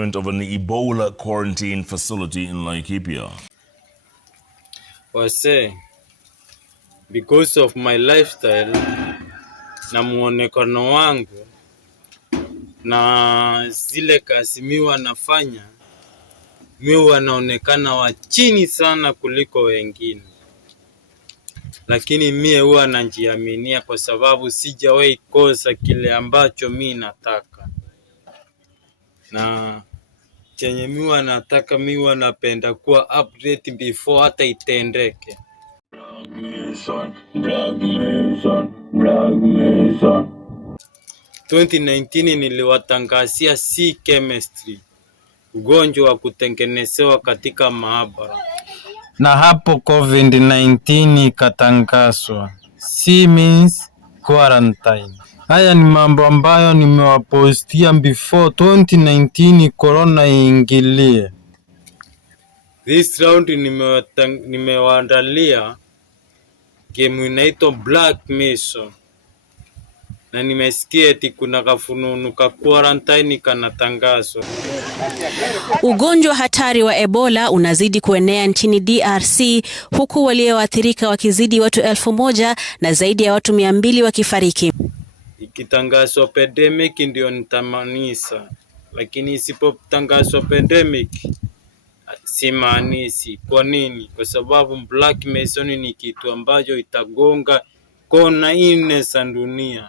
Of an Ebola quarantine facility in Laikipia. Wase, because of my lifestyle na muonekano wangu na zile kazi miwa nafanya, miwa naonekana wa chini sana kuliko wengine. Lakini mie huwa najiaminia kwa sababu sijawahi kosa kile ambacho mimi nataka. Na chenye miwa nataka, miwa napenda kuwa update before hata itendeke. 2019 niliwatangazia C chemistry, ugonjwa wa kutengenezewa katika maabara. Na hapo COVID-19 ikatangazwa. C means quarantine. Haya ni mambo ambayo nimewapostia before 2019 corona iingilie. This round nimewaandalia game inaitwa Black Mason. Na nimesikia eti kuna kafununu ka quarantine kanatangazwa. Ugonjwa hatari wa Ebola unazidi kuenea nchini DRC, huku walioathirika wakizidi watu 1000 na zaidi ya watu 200 wakifariki. Ikitangazwa pandemic ndio nitamanisa, lakini isipotangazwa pandemic simaanisi. Kwa nini? Kwa sababu Black Mason ni kitu ambacho itagonga kona nne za dunia.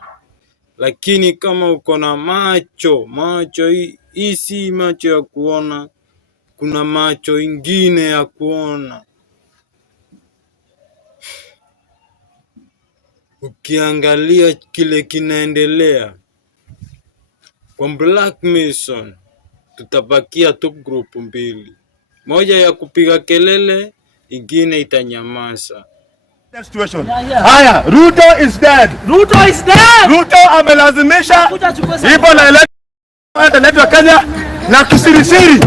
Lakini kama uko na macho hii si macho ya kuona, kuna macho ingine ya kuona. Ukiangalia kile kinaendelea kwa Black Mason, tutabakia tu group mbili. Moja ya kupiga kelele, ingine itanyamaza. Haya, Ruto is dead. Ruto is dead. Ruto amelazimisha ipo na elected Kenya na kisirisiri.